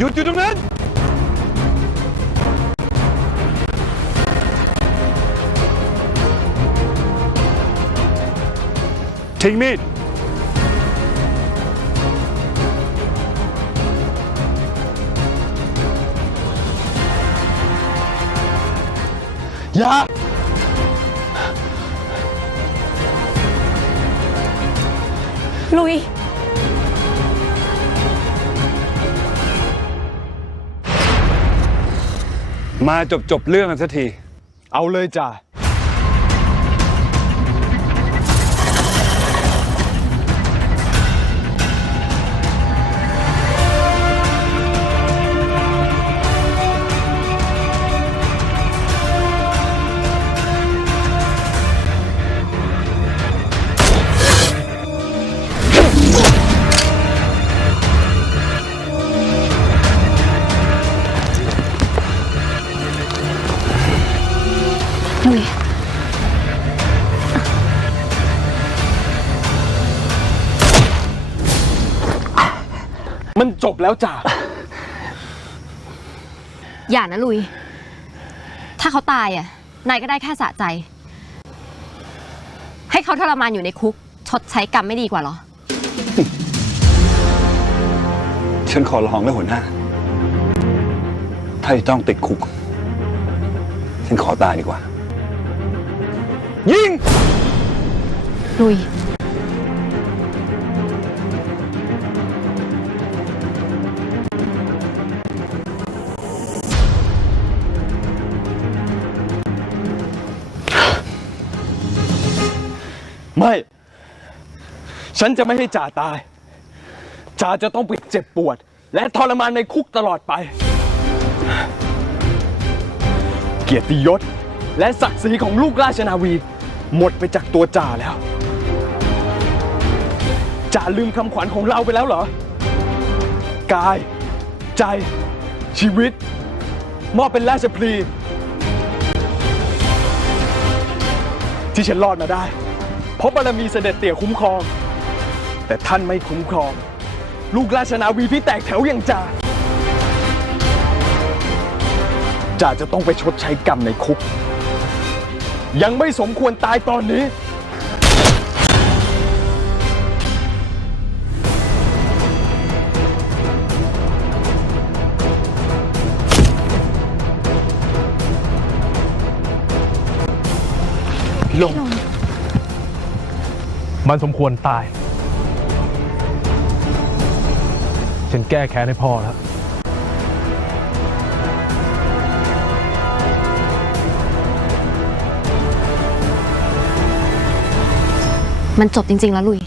หยุดอยู่ตรงนั้น ทิ้งมีด อย่า ลุย มาจบจบเรื่องกันสักที เอาเลยจ่า มันจบแล้วจ่า อย่านะลุย ถ้าเขาตายอะ นายก็ได้แค่สะใจ ให้เขาทรมานอยู่ในคุก ชดใช้กรรมไม่ดีกว่าเหรอ ฉันขอร้องแล้วหัวหน้า ถ้าจะต้องติดคุก ฉันขอตายดีกว่า ยิง ลุย ไม่ ฉันจะไม่ให้จ่าตาย จ่าจะต้องไปเจ็บปวด และทรมานในคุกตลอดไป เกียรติยศ และศักดิ์ศรีของลูกราชนาวี หมดไปจากตัวจ่าแล้ว จ่าลืมคำขวัญของเราไปแล้วเหรอ กาย ใจ ชีวิต มอบเป็นราชพลีที่ฉันรอดมาได้ เพราะบารมีเสด็จเตี่ยคุ้มครอง แต่ท่านไม่คุ้มครอง ลูกราชนาวีที่แตกแถวอย่างจ่าจ่าจะต้องไปชดใช้กรรมในคุก ยังไม่สมควรตายตอนนี้ ลง มันสมควรตาย ฉันแก้แค้นให้พ่อแล้ว มันจบจริง ๆ แล้วลุย